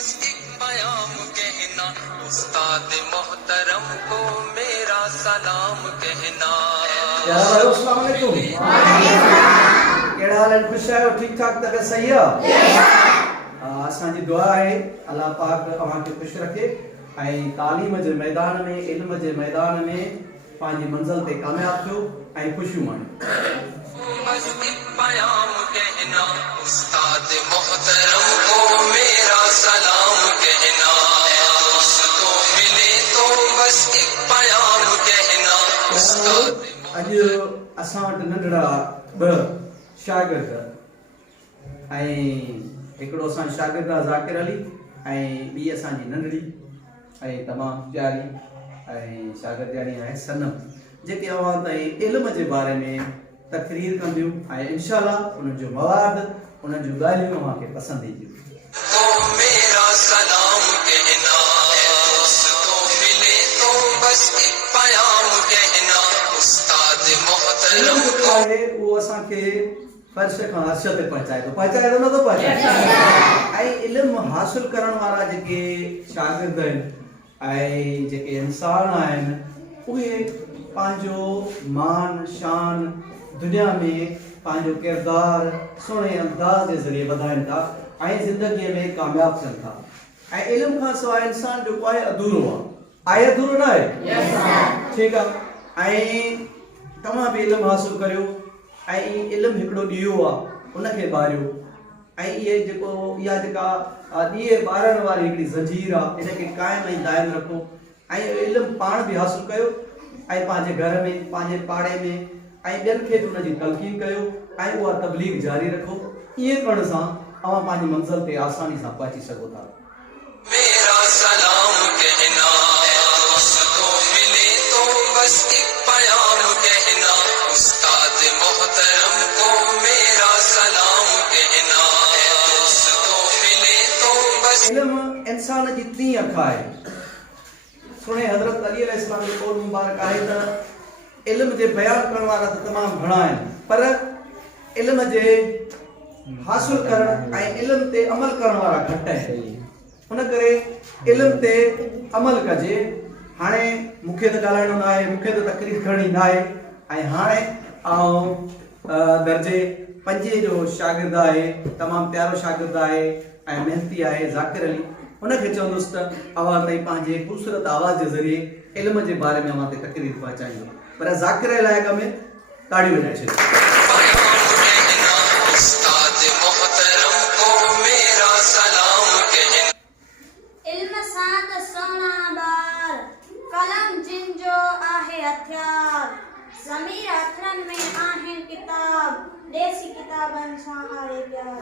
बस एक बयाम कहना, उस्ताद मोहतरम को मेरा सलाम कहना। यार भाई अस्सलाम वालेकुम। केड़ा हाल है? खुश आयो? ठीक ठाक तबीयत सही है? असां जी दुआ है अल्लाह पाक अवां खे खुश रखे ऐं तालीम जे मैदान में, इल्म जे मैदान में पांजी मंजिल ते कामयाब थियो ऐं खुशियूं माणियो। बस एक बयाम कहना, उस्ताद मोहतरम को मेरा सलाम कहना। दोस्तों मिले तो बस एक बयाम कहना, उस्ताद। अॼु असां वटि नंढड़ा ॿ शागिर्द ऐं हिकिड़ो असांजो शागिर्द आहे ज़ाकिर अली ऐं ॿी असांजी नंढड़ी ऐं तमामु प्यारी ऐं शागिर्दियाणी आहे सनम, जेके अवां ताईं इल्म जे बारे में तकरीर कंदियूं ऐं इंशाअल्लाह उन्हनि जो मवाद, उन्हनि जूं ॻाल्हियूं अवां खे पसंदि ईंदियूं। तो मेरा सलाम कहना, दोस्तों मिले तो बस एक बयाम कहना, उस्ताद मोहतरम को। आहे उहो असांखे फर्श खां अर्श ते पहुचाए थो, पहुचाए थो न थो पहुचाए। ऐं इल्मु हासिल करण वारा जेके शागिर्द आहिनि ऐं जेके इंसान आहिनि उहे पंहिंजो मान शान दुनिया में पंहिंजो किरदार सुहिणे अंदाज़ जे ज़रिए वधाइनि था ऐं ज़िंदगीअ में कामयाब थियनि था। ऐं इल्म खां सवाइ इंसान जेको आहे अधूरो आहे अधूरो न आहे? ठीकु आहे। ऐं तव्हां बि इल्मु हासिल करियो ऐं इल्मु हिकिड़ो ॾीओ आहे उनखे ॿारियो ऐं इहा जेका ॾीए ॿारण वारी हिकिड़ी ज़ंजीर आहे इनखे क़ाइमु ऐं दाइम रखो ऐं इल्मु पाण बि हासिल कयो ऐं पंहिंजे घर में, पंहिंजे पाड़े में ऐं ॿियनि खे बि उनजी तलक़ीन कयो ऐं उहा तबलीग जारी रखो। ईअं करण सां अवां पंहिंजी मंज़िल ते आसानी सां पहुची सघो था। मेरा सलाम कहना, दोस्तों मिले तो बस एक बयाम कहना, उस्ताद मोहतरम को मेरा सलाम कहना। दोस्तों मिले तो बस। इल्म इंसान जी टी अख आहे। सुणे हज़रत अली अलैहिस्सलाम जो कौल मुबारक आहे त इल्म जे बयान करण वारा त तमामु घणा आहिनि पर इल्म जे हासिल करण ऐं इल्म ते अमल करण वारा घटि आहिनि। उन करे इल्म ते अमल कजे। हाणे मूंखे त ॻाल्हाइणो न आहे, मूंखे त तकरीर करणी न आहे ऐं हाणे आउं दर्जे 5 जो शागिर्द आहे, तमामु प्यारो शागिर्द आहे ऐं मेहनती आहे ज़ाकिर अली। उनखे चवंदुसि त अवां ताईं पंहिंजे ख़ूबसूरत आवाज़ जे ज़रिए इल्म जे बारे में अवां ते तकरीर पहुचाईंदो। पर ज़ाकिर इलाइक़ में ताड़ी वॼाए छॾियो। इल्म सां त सोना ॿार, कलम जिन जो आहे हथियार, ज़मीर हथनि में आहिनि किताब, देसी किताबनि सां आहे प्यार।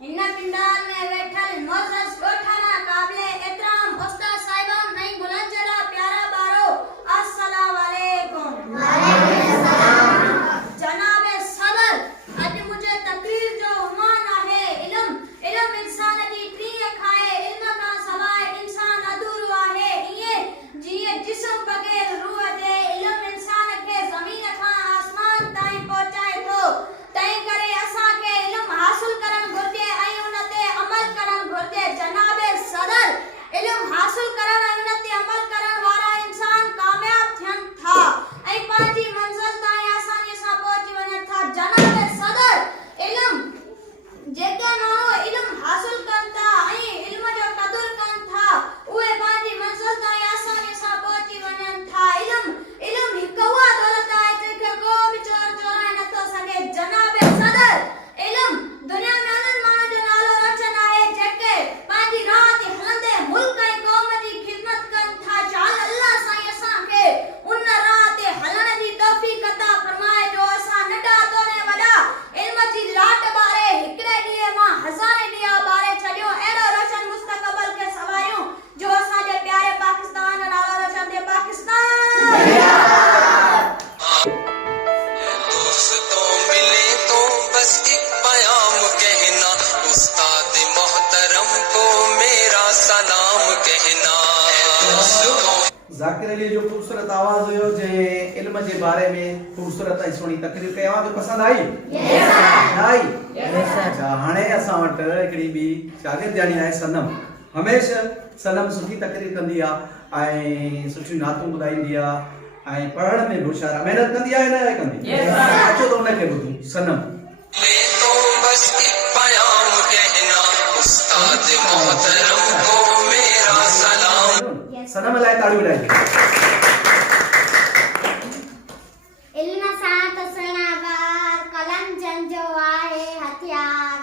हिन पिंडार में वेठल मोज़स ॻोठाणा क़ाबिले एतिराम उस्ताद साहिबान ऐं गुलनि जहिड़ा प्यारा ॿारो, अस्सलाम वालेकुम। जनाब सदर, अॼु मुंहिंजे तकरीर जो उन्वान आहे इल्म। इल्म इंसान जी टी अख आहे, इल्म खां सवाइ इंसान अधूरो आहे। ईअं जीअं जिस्म बग़ैर रूह जे, इल्म इंसान खे ज़मीन खां आसमान ताईं पहुचाए थो। तंहिं करे असांखे इल्म हासिल करणु घुरिजे ऐं उन ते अमल करणु घुरिजे। जनाब सदर, इल्म हासिल करण ऐं उन ते अमल करण वारा इंसान कामयाब थियनि था ऐं पंहिंजी मंज़िल ताईं आसानीअ सां पहुची वञनि था। जनाब सदर, इल्म जेके माण्हू इल्म हासिल कनि था ऐं इल्म जो क़दुरु कनि था उहे पंहिंजी मंज़िल ताईं आसानीअ सां पहुची वञनि था। इल्म हिकु उहा दौलत आहे जंहिंखे को बि चोर चोराए नथो सघे। जनाब सदर, इल्म दुनिया में उन्हनि माण्हुनि जो नालो रोशन आहे जेके पंहिंजी राह ते हलंदे मुल्क ऐं क़ौम जी ख़िदमत कनि था। चाल अल्लाह साईं असांखे उन राह ते हलण जी तौफ़ीक़ अता फरमाए जो असां नंढा तोड़े वॾा इल्म जी लाट ॿारे हिकिड़े ॾींहं मां हज़ारे ॾींहं ॿारे छॾियो। अहिड़ो रोशन मुस्तक़बिल खे सवारियूं जो असांजे प्यारे पाकिस्तान जो नालो रोशन थिए। पाकिस्तान दोस्तों मिले तो बस एक बयाम कहना, उस्ताद मोहतरम को मेरा सलाम कहना। ज़ाकिर अली जो ख़ूबसूरत आवाज़ हुयो जंहिं इल्म जे बारे में ख़ूबसूरत ऐं सुहिणी तकरीर कई। अवां खे पसंदि आई? आई? अच्छा, हाणे असां वटि हिकिड़ी ॿी शागिर्दियाणी आहे सनम। हमेशा सनम सुठी तकरीर कंदी आहे ऐं सुठियूं नातूं ॿुधाईंदी आहे ऐं पढ़ण में बि होशियारु आहे। महिनत कंदी आहे न कंदी अचो त उनखे ॿुधूं सनम। ले तो बस एक पयाम कहना उस्ताद मोहतरम को मेरा सलाम। सनम लाइ ताड़ियूं ॾियां। इल्म सां त सुहिणा ॿार कलम जंहिंजो आहे हथियार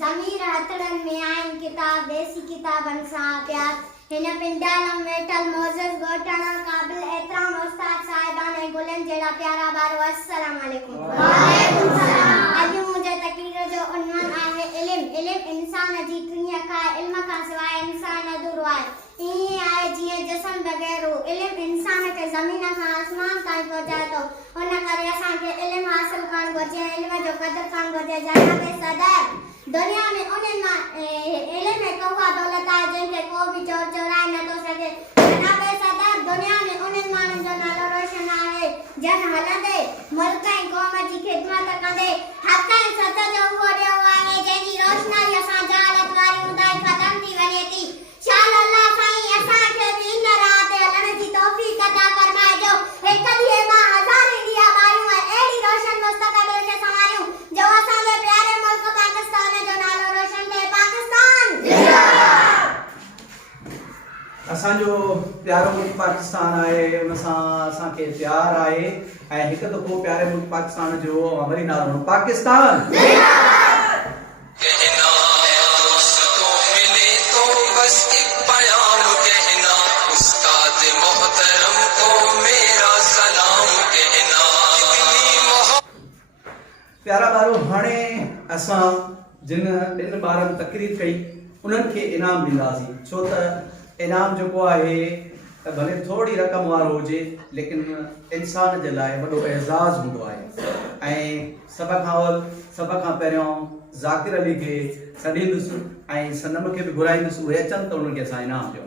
ज़मीर हथड़नि में आहिनि किताब देसी किताबनि सां प्यार हिन पिंडालम वेठल मोज़िज़ ॻोठण क़ाबिल एतिराम उस्ताद साहिबान ऐं गुलनि जहिड़ा प्यारा ॿार अस्सलाम वालेकुम। वालेकुम सलाम। अॼु मुंहिंजे तक़रीर जो उन्वान आहे इल्म। इल्म इंसान जी टीह आहे। इल्म खां सवाइ इंसान अधूरो आहे। ईअं आहे जीअं जिस्म बग़ैर रूह। इल्म इंसान खे ज़मीन खां आसमान ताईं पहुचाए थो। उन करे असांखे इल्म हासिल करणु घुरिजे। इल्म जो क़दुरु करणु घुरिजे। जनाबे सदर दुनिया में उन्हनि मां इल्म हिकु उहा दौलत आहे जंहिंखे को बि चोर चोराए नथो सघे। जनाबे सदर दुनिया में उन्हनि माण्हुनि जो नालो रोशन आहे जन हलंदे मुल्क ऐं क़ौम जी ख़िदमत कंदे हक़ ऐं सच जो उहो ॾियो आहे जंहिंजी रोशनाई असां जहालत वारी हूंदाई ख़तम थी वञे थी। शाल अल्लाह साईं असांखे बि इन राह ते हलण जी तौफ़ीक़ अता फरमाइजो। हिकु ॾींहुं मां हज़ारे ॾीआ ॿारियूं ऐं अहिड़ी रोशन मुस्तक़बिल खे संवारियूं जो असांजे प्यारे मुल्क पाकिस्तान जो नालो रोशन थिए। पाकिस्तान असांजो प्यारो मुल्क पाकिस्तान आहे उन सां असांखे प्यार आहे ऐं हिकु दफ़ो प्यारे मुल्क पाकिस्तान जो वरी नालो पाकिस्तान कहना दोस्तों मिले तो बस एक पयाम कहना उस्ताद मोहतरम को मेरा सलाम कहना। प्यारा ॿारो हाणे असां जिन ॿिनि ॿारनि तकरीर कई उन्हनि खे इनाम ॾींदासीं। छो त इनाम जेको आहे त भले थोरी रक़म वारो हुजे लेकिन इंसान जे लाइ वॾो एज़ाज़ हूंदो आहे। ऐं सभ खां पहिरियों ज़ाकिर अली खे छॾींदुसि ऐं सनम खे बि घुराईंदुसि। उहे अचनि त उन्हनि खे असां इनाम ॾियूं।